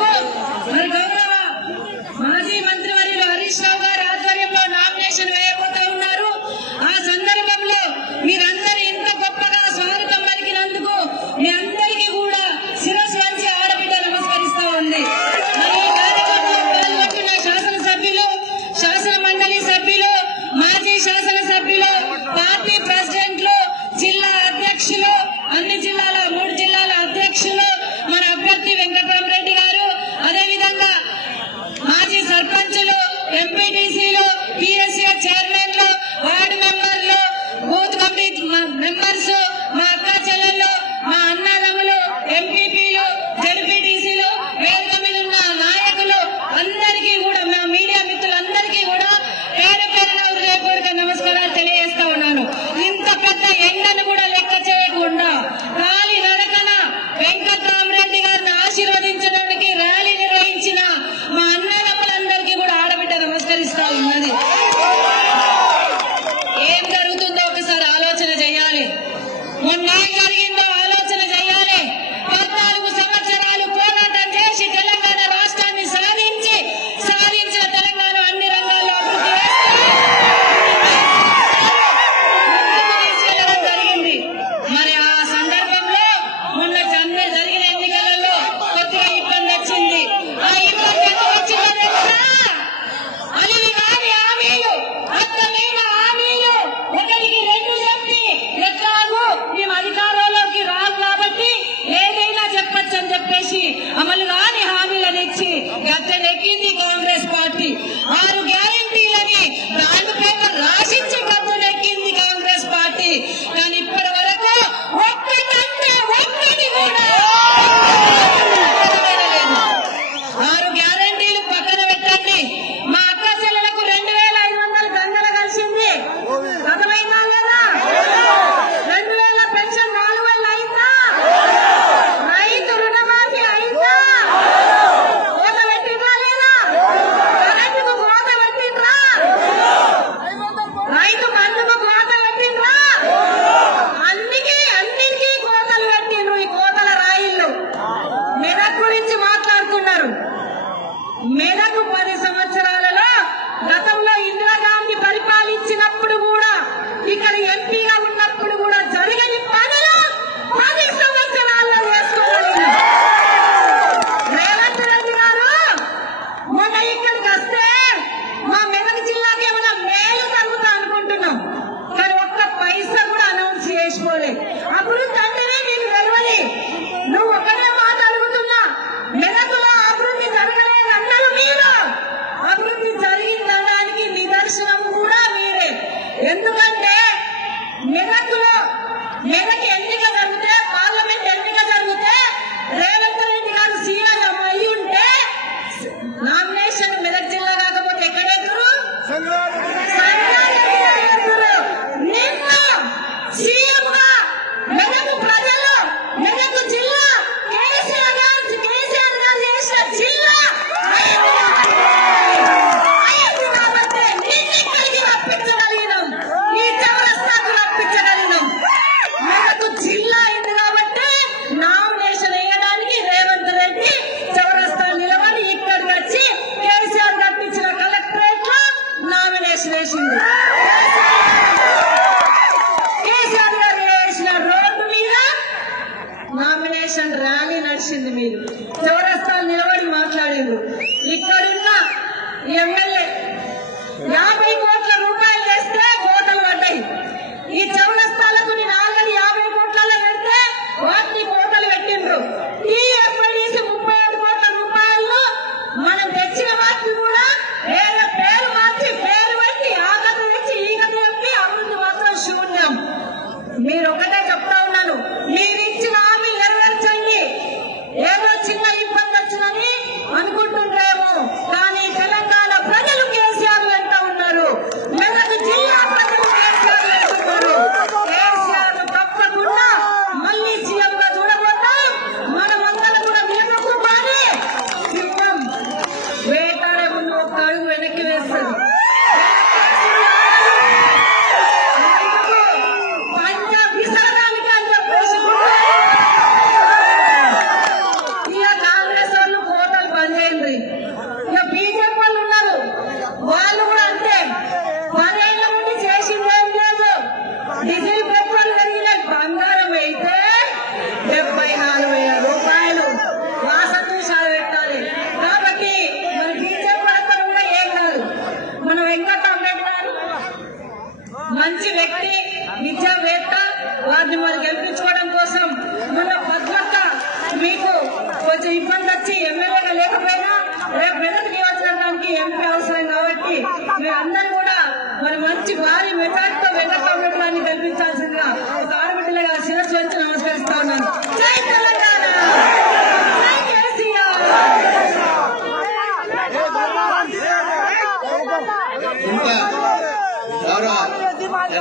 చేసినందుకు మరి గౌరవ మాజీ మంత్రివర్యులు హరీష్ రావు గారి ఆధ్వర్యంలో నామినేషన్ వేయబోతా ఉన్నారు. ఆ సందర్భంలో మీరందరూ ఇంత గొప్పగా స్వాగతం పలికినందుకు మీ అందరికీ కూడా శిరస్సు వంచి ఆడబిడ్డ నమస్కరిస్తా ఉంది. మరి ఈ కార్యక్రమంలో పాల్గొంటున్న శాసనసభ్యులు, శాసన మండలి సభ్యులు, మాజీ శాసనసభ్యులు, పార్టీ ప్రెసిడెంట్లు, జిల్లా అధ్యక్షులు, అన్ని జిల్లాల 3 జిల్లాల అధ్యక్షులు, మన అభ్యర్థి వెంకటరామరెడ్డి గారు, అదేవిధంగా మాజీ సర్పంచులు, ఎంపీటీసీలు, పిఎస్ఏ చైర్మన్లు, వార్డు మెంబర్లు, బూత్ కమిటీ మెంబర్స్, మా అక్క చెల్లెళ్ళు, మా అన్నదమ్ములు, ఎంపీపీలు, జడ్పీటీసీలు, వేదిక మీద ఉన్న నాయకులు అందరికీ కూడా, మా మీడియా మిత్రులందరికీ కూడా పేరు పేరున హృదయపూర్వక నమస్కారాలు తెలియజేస్తా ఉన్నాను. ఇంత పెద్ద ఎండను కూడా లెక్క చేయకుండా ర్యాలీ నడకన వెంకటరామరెడ్డి గారిని ఆశీర్వదించడానికి ర్యాలీ నిర్వహించిన మా అన్నదమ్ములందరికీ కూడా ఆడబిడ్డ నమస్కరిస్తా ఉన్నది. ఏం జరుగుతుందో ఒకసారి ఆలోచన చేయాలి. మొన్నేం జరిగిందో ఆలోచన చేయాలి. 14 సంవత్సరాలు పోరాటం చేసి తెలంగాణ రాష్ట్రాన్ని సాధించిన తెలంగాణ అన్ని రంగాల్లో అభివృద్ధి జరిగింది. మరి ఆ సందర్భంలో మొన్న జరిగిన ఎన్నికలలో కొద్దిగా ఇబ్బంది వచ్చింది. ఆ ఇబ్బంది ఎందుకు వచ్చిందో తెలుసా? అవి కాని హామీలు, అర్థమైన హామీలు, ఒకరికి 2 చెప్పి ఎట్లాగూ మేము అధికారంలోకి రాదు కాబట్టి ఏదైనా చెప్పచ్చు అని చెప్పేసి అమలు కాని హామీలను ఇచ్చి గద్దెనెక్కింది కాంగ్రెస్ పార్టీ. 6 గ్యారెంటీలని బ్రాండ్ పేపర్ రాసిచ్చి గద్దెనెక్కింది కాంగ్రెస్ పార్టీ. కానీ ఇప్పటి వరకు ఒక్కటంటే ఒక్కటి కూడా లేదు. 6 గ్యారెంటీలు పక్కన పెట్టండి. మా అక్క చెల్లెలకు 2500 గంగలు కలిసింది. అర్థమైందా లేదా? 2000 పెన్షన్ 4000 అయిందా? రైతు రుణమాఫీ అయిందా? కోత పెట్టిందా లేదా? కరెంటుకు కోత పెట్టిండ్రా? రైతు బంధుకు కోత పెట్టిండ్రా? అన్నిటికీ కోతలు పెట్టిండ్రు. ఈ కోతల రాయిళ్ళు మెదక్ గురించి మాట్లాడుతున్నారు. మెదక్ 10 సంవత్సరాలలో గతంలో ఇందిరాగాంధీ పరిపాలించినప్పుడు కూడా, ఇక్కడ ఎంపీగా ఉన్నప్పుడు కూడా జరగని పనులు 10 సంవత్సరాల్లో చేసుకోగలిగింది. రేవంత్ రెడ్డి గారు మొన్న ఇక్కడికి వస్తే మా మెదక్ జిల్లాకి ఏమైనా మేలు జరుగుతా అనుకుంటున్నాం. కానీ ఒక్క పైసా కూడా అనౌన్స్ చేసుకోలేదు. అభివృద్ధి అంటేనే నీకు తెలియదు. నువ్వు ఒకటే మాట అడుగుతున్నా, మెదకులో అభివృద్ధి జరగలేదు అన్నారు మీరు. అభివృద్ధి జరిగిందనడానికి నిదర్శనం కూడా మీరే. ఎందుకంటే మెదక్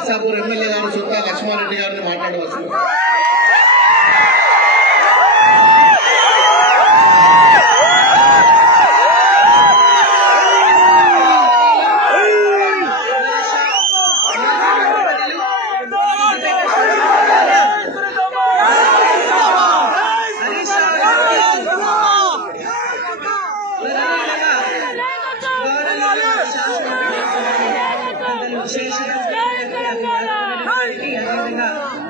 నర్సాపూర్ ఎమ్మెల్యే గారు చుక్కా లక్ష్మారెడ్డి గారిని మాట్లాడవచ్చు.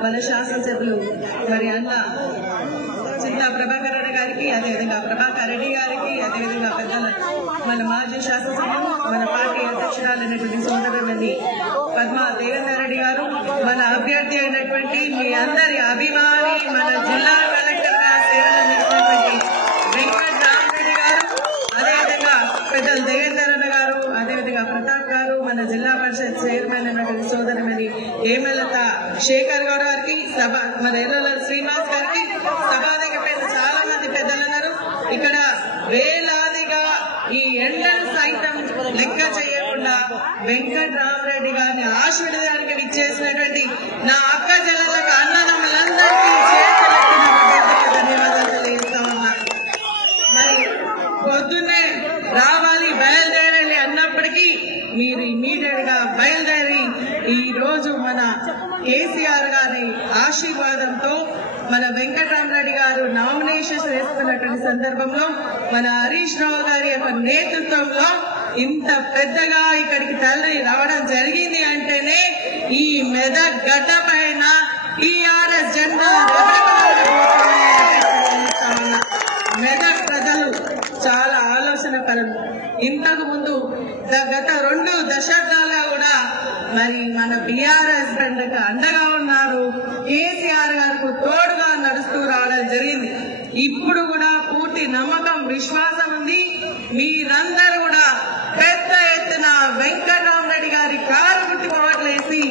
మన శాసనసభ్యులు మరి అన్న చింతా ప్రభాకర్ రెడ్డి గారికి, అదేవిధంగా ప్రభాకర్ రెడ్డి గారికి, అదేవిధంగా పెద్దల మన మాజీ శాసనసభ్యులు మన పార్టీ అధ్యక్షురాలైనటువంటి సోదరుమణి పద్మా దేవేందర్ రెడ్డి గారు, మన అభ్యర్థి అయినటువంటి మీ అందరి అభిమాని మన జిల్లా కలెక్టర్ గా సేవలందించినటువంటి వెంకట్ రామరెడ్డి గారు, అదేవిధంగా పెద్దల దేవేందర్ రెడ్డి గారు, అదేవిధంగా ప్రతాప్ గారు, మన జిల్లా పరిషత్ చైర్మన్ అయినటువంటి సోదరుమణి హేమలత శేఖర్ గౌడ్ గారికి, మన ఎర్రల శ్రీనివాస్ గారికి, సభా దగ్గర చాలా మంది పెద్దలు ఉన్నారు. ఇక్కడ వేలాదిగా ఈ ఎండలు సైతం లెక్క చేయకుండా వెంకట్ రామరెడ్డి గారిని ఆశీర్వదానికి విచ్చేసినటువంటి నా అక్క చెల్లెలకు అన్నదమ్ములందరికీ ధన్యవాదాలు తెలియజేస్తా ఉన్నా. మరి పొద్దున్నే రావాలి బయలుదేరాలి అన్నప్పటికీ మీరు ఇమీడియట్ గా బయలుదేరి ఈ రోజు మన కేసీఆర్ గారి ఆశీర్వాదంతో మన వెంకటరామరెడ్డి గారు నామినేషన్స్ వేసుకున్నటువంటి సందర్భంలో మన హరీష్ రావు గారి యొక్క నేతృత్వంలో ఇంత పెద్దగా ఇక్కడికి తరలి రావడం జరిగింది అంటేనే ఈ మెదక్ గడ్డ పైన టీఆర్ఎస్ జెండా మెదక్ ప్రజలు చాలా ఆలోచనపరులు. ఇంతకు ముందు గత 2 దశాబ్దాలుగా కూడా మరి మన బీఆర్ఎస్ కు అండగా ఉన్నారు, కేసీఆర్ గారికి తోడుగా నడుస్తూ రావడం జరిగింది. ఇప్పుడు కూడా పూర్తి నమ్మకం విశ్వాసం ఉంది. మీరందరూ కూడా పెద్ద ఎత్తున వెంకటరామరెడ్డి గారి కారు గుర్తు ఓట్లేసి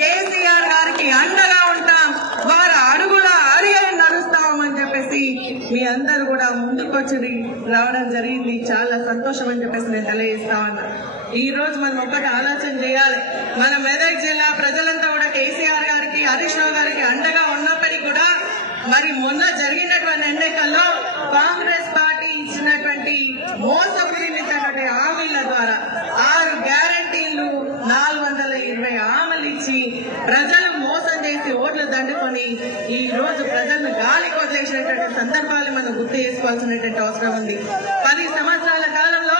కేసీఆర్ గారికి అండగా ఉంటాం, వారు అడుగుల అడిగి నడుస్తామని చెప్పేసి మీ అందరూ కూడా ముందుకొచ్చి రావడం జరిగింది. చాలా సంతోషం అని చెప్పేసి నేను తెలియజేస్తా ఉన్నా. ఈ రోజు మనం ఒకటి ఆలోచన చేయాలి. మన మెదక్ జిల్లా ప్రజలంతా కూడా కేసీఆర్ గారికి, హరీష్ రావు గారికి అండగా ఉన్నప్పటికీ కూడా మరి మొన్న జరిగినటువంటి ఎన్నికల్లో కాంగ్రెస్ పార్టీ ఇచ్చినటువంటి మోసపూరితమైనటువంటి హామీల ద్వారా 6 గ్యారంటీలు 420 హామీలు ఇచ్చి ప్రజలు మోసం చేసి ఓట్లు దండుకొని ఈ రోజు ప్రజలను గాలికి వదిలేసినటువంటి సందర్భాలు మనం గుర్తు చేసుకోవాల్సినటువంటి అవసరం ఉంది. 10 సంవత్సరాల కాలంలో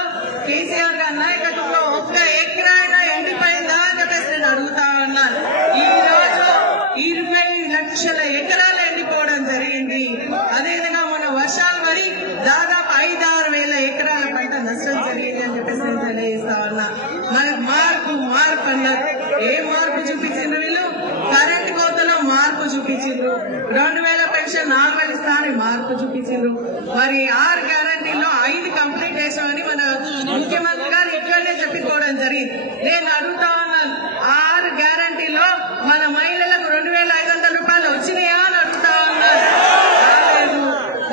కేసీఆర్ గారి నాయకత్వంలో 1 ఎకరా అయినా ఎండిపోయిందా అని చెప్పేసి నేను అడుగుతా ఉన్నాను. ఈ రోజు 20 లక్షల ఎకరాలు ఎండిపోవడం జరిగింది. అదేవిధంగా మన వర్షాలు పడి దాదాపు 5-6 వేల ఎకరాల పంట నష్టం జరిగింది అని చెప్పేసి నేను తెలియజేస్తా ఉన్నా. మనకు మార్పు అన్నారు. ఏ మార్పు చూపించిండ్రు వీళ్ళు? కరెంట్ కోతలో మార్పు చూపించిండ్రు. 2000 పెన్షన్ 4000 ఇస్తానని మార్పు చూపించిండ్రు. మరి 6 గ్యారంటీల్లో 5 కంప్లీట్ చేసామని మన ముఖ్యమంత్రి గారు ఇక్కడనే చెప్పుకోవడం జరిగింది. నేను అడుగుతా ఉన్నాను, 6 గ్యారంటీలో మన మహిళలకు 2500 రూపాయలు వచ్చినాయా అని అడుగుతా ఉన్నారు. రాలేదు.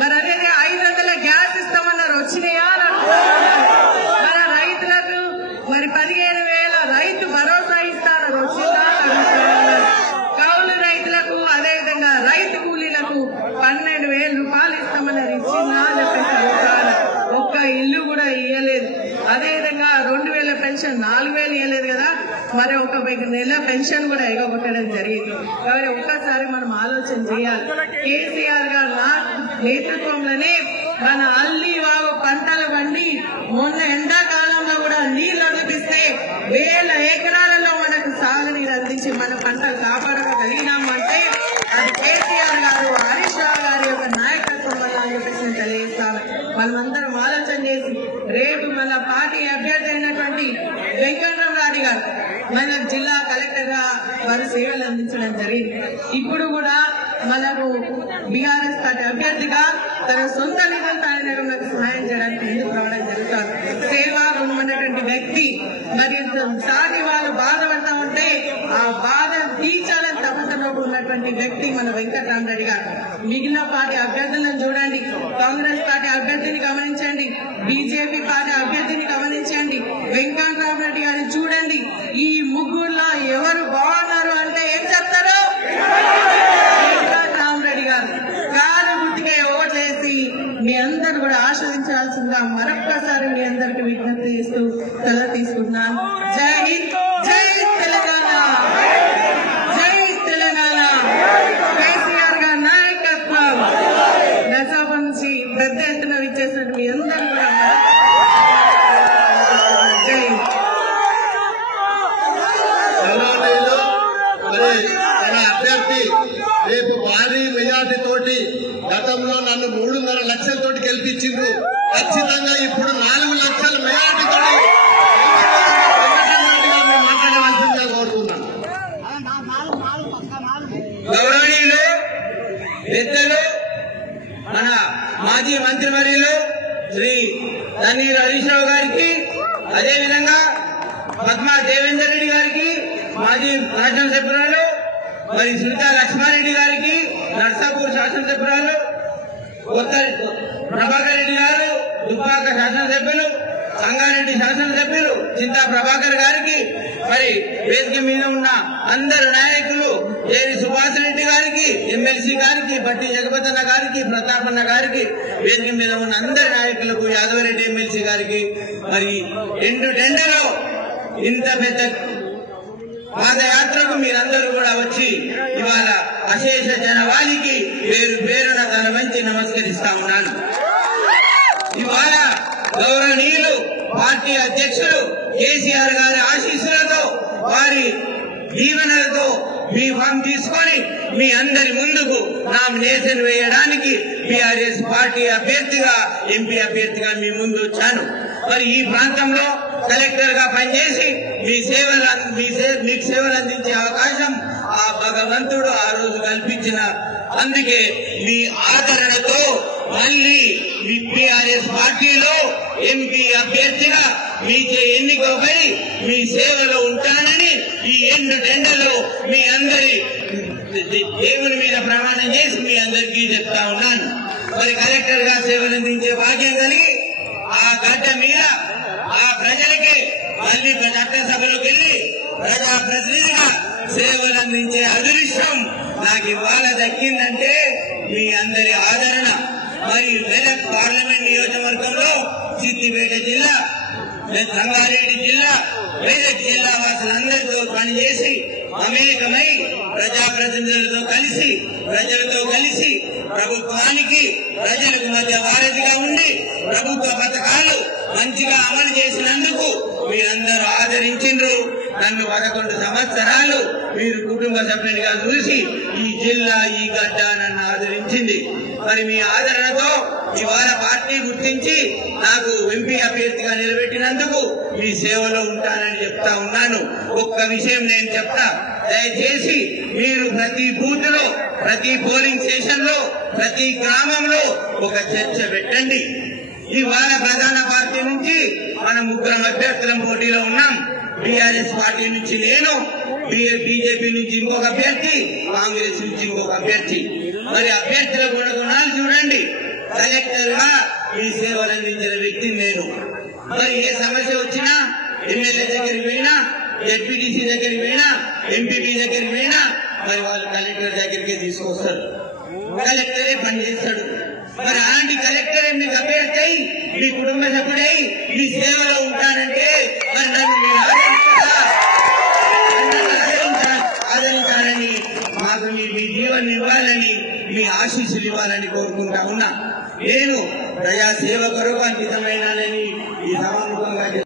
మరి అదే 500 గ్యాస్ ఇస్తామన్నారు, వచ్చినాయా అని అడుగుతా ఉన్నారు. మన రైతులకు మరి 15,000 రైతు భరోసా ఇస్తారని వచ్చిందా అని అడుగుతా ఉన్నారు. కౌలు రైతులకు అదేవిధంగా రైతు కూలీలకు 12,000 రూపాయలు ఇస్తామన్నారు, ఇచ్చిందా అని చెప్పేసి అడుగుతారు. ఒక్క ఇల్లు కూడా ఇయ్యలేదు. అదేవిధంగా 2000 పెన్షన్ 4000 ఇవ్వలేదు కదా, మరి ఒక నెల పెన్షన్ కూడా ఎగగొట్టడం జరిగింది. కాబట్టి ఒక్కసారి మనం ఆలోచన చేయాలి. కేసీఆర్ గారు నేతృత్వంలోనే మన అల్లి వాగు పంటలు పండి మొన్న ఎండాకాలంలో కూడా నీళ్లు అనిపిస్తే 1000 ఎకరాలలో మనకు సాగునీరు అందించి మన పంటలు కాపాడగలిగినామంటే అది కేసీఆర్ గారు, హరీష్ రావు గారి యొక్క నాయకత్వం వల్ల అని చెప్పేసి నేను తెలియజేస్తాను. మనమందరం ఆలోచన చేసి రేపు మన పార్టీ అభ్యర్థి అయినటువంటి వెంకటరామరెడ్డి గారు మన జిల్లా కలెక్టర్ గా వారు సేవలు అందించడం జరిగింది. ఇప్పుడు కూడా మనకు బీఆర్ఎస్ పార్టీ అభ్యర్థిగా తన సొంత నిధులతో ఆయనకు సహాయం చేయడానికి ముందుకు రావడం జరుగుతుంది. సేవా గుణమైనటువంటి వ్యక్తి. మరి సాటి వాళ్ళు బాధపడతా ఉంటే ఆ బాధ తీర్చాలని తపనలో ఉన్నటువంటి వ్యక్తి మన వెంకటరామరెడ్డి గారు. మిగిలిన పార్టీ అభ్యర్థులను చూడండి, కాంగ్రెస్ పార్టీ అభ్యర్థిని గమనించండి, బీజేపీ పార్టీ అభ్యర్థిని గమనించండి, వెంకటరామరెడ్డి గారిని చూడండి. ఈ ముగ్గురులో ఎవరు బాగున్నారు అని ఆలోచించాల్సిందిగా మరొక్కసారి మీ అందరికి విజ్ఞప్తి చేస్తూ సెలవు తీసుకుంటున్నాను. జై హింద్, జై తెలంగాణ, జై తెలంగాణ. కేసీఆర్ గారి నాయకత్వం. దశాప నుంచి పెద్ద ఎత్తున విచ్చేసినట్టు మీ అందరూ కూడా జై మన అభ్యర్థి రేపు భారీ మెజార్టీ తోటి గతంలో నన్ను 3.5 లక్షలతోటి గెలిపించిండ్రు. ఖచ్చితంగా ఇప్పుడు 4 లక్షల మెజార్టీ తోటి మాట్లాడవలసిందిగా కోరుతున్నాను. గౌరవనీయులు పెద్దలు మన మాజీ మంత్రివర్యులు శ్రీ తన్నీరు హరీష్ రావు గారికి, అదేవిధంగా పద్మా దేవేందర్ రెడ్డి గారికి, మాజీ శాసనసభ్యురాలు మరి సునీతా లక్ష్మారెడ్డి గారికి, నర్సాపూర్ శాసనసభ్యురాలు కొత్త ప్రభాకర్ రెడ్డి గారు, దుబ్బాక శాసనసభ్యులు, సంగారెడ్డి శాసనసభ్యులు చింతా ప్రభాకర్ గారికి, మరి వేదిక మీద ఉన్న అందరు నాయకులు జేరి సుభాష్ రెడ్డి గారికి, ఎమ్మెల్సీ గారికి, బట్టి జగపతన్న గారికి, ప్రతాపన్న గారికి, వేదిక మీద ఉన్న అందరి నాయకులకు, యాదవరెడ్డి ఎమ్మెల్సీ గారికి, మరి ఎండలో ఇంత పెద్ద పాదయాత్రకు మీరందరూ కూడా వచ్చి ఇవాళ అశేష జనవాళికి పేరు పేరున తన మంచి నమస్కరిస్తా ఉన్నాను. ఇవాళ గౌరవనీయులు పార్టీ అధ్యక్షులు కేసీఆర్ గారి ఆశీస్సులతో, వారి దీవెనలతో మీ ఫామ్ తీసుకొని మీ అందరి ముందుకు నామినేషన్ వేయడానికి టీఆర్ఎస్ పార్టీ అభ్యర్థిగా, ఎంపీ అభ్యర్థిగా మీ ముందు వచ్చాను. మరి ఈ ప్రాంతంలో కలెక్టర్ గా పనిచేసి మీకు సేవలు అందించే అవకాశం ఆ భగవంతుడు ఆ రోజు కల్పించిన, అందుకే మీ ఆదరణతో మళ్ళీ మీ టీఆర్ఎస్ పార్టీలో ఎంపీ అభ్యర్థిగా మీచే ఎన్నికబడి మీ సేవలో ఉంటానని ఈ ఎండలో మీ అందరి దేవుని మీద ప్రమాణం చేసి మీ అందరికీ చెప్తా ఉన్నాను. మరి కలెక్టర్ గా సేవలు అందించే భాగ్యం కలిగి ఆ గడ్డ మీద ఆ ప్రజలకి మళ్ళీ చట్టసభలోకి వెళ్లి ప్రజాప్రతినిధిగా సేవలు అందించే అదృష్టం నాకు ఇవాళ దక్కిందంటే మీ అందరి ఆదరణ. మరి మెదక్ పార్లమెంట్ నియోజకవర్గంలో సిద్దిపేట జిల్లా, సంగారెడ్డి జిల్లా, మెదక్ జిల్లా వాసులందరితో పనిచేసి అమేకమై ప్రజాప్రతినిధులతో కలిసి, ప్రజలతో కలిసి ప్రభుత్వానికి ప్రజలకు మధ్య వారధిగా ఉండి ప్రభుత్వ పథకాలు మంచిగా అమలు చేసినందుకు మీరందరూ ఆదరించిండ్రు. నన్ను 11 సంవత్సరాలు మీరు కుటుంబ సభ్యునిగా చూసి ఈ జిల్లా, ఈ గడ్డ నన్ను ఆదరించింది. మరి మీ ఆదరణతో ఇవాళ పార్టీ గుర్తించి నాకు ఎంపీ అభ్యర్థిగా నిలబెట్టినందుకు మీ సేవలో ఉంటానని చెప్తా ఉన్నాను. ఒక్క విషయం నేను చెప్తా, దయచేసి మీరు ప్రతి బూత్ లో, ప్రతి పోలింగ్ స్టేషన్ లో, ప్రతి గ్రామంలో ఒక చర్చ పెట్టండి. ఇవాళ ప్రధాన పార్టీ నుంచి మనం 3 అభ్యర్థులం పోటీలో ఉన్నాం. టీఆర్ఎస్ పార్టీ నుంచి నేను, బీజేపీ నుంచి ఇంకొక అభ్యర్థి, కాంగ్రెస్ నుంచి ఇంకొక అభ్యర్థి. మరి అభ్యర్థుల గుణగుణాలు చూడండి. కలెక్టర్ గా మీ సేవలు అందించిన వ్యక్తిని నేను. మరి ఏ సమస్య వచ్చినా ఎమ్మెల్యే దగ్గరికి పోయినా, జడ్పీటీసీ దగ్గరికి పోయినా, ఎంపీపీ దగ్గరికి పోయినా మరి వాళ్ళు కలెక్టర్ దగ్గరికి తీసుకొస్తారు. కలెక్టరే పనిచేస్తాడు. మరి అలాంటి కలెక్టర్ మీకు అభ్యర్థి అయి, మీ కుటుంబ సభ్యుడై మీ సేవలో ఉంటారంటే మరి నన్ను మీరు ఆదరించాలని, మాకు మీ జీవనం ఇవ్వాలని, మీ ఆశీస్సులు ఇవ్వాలని కోరుకుంటా ఉన్నా. నేను ప్రజాసేవ కొరకు అంకితమైన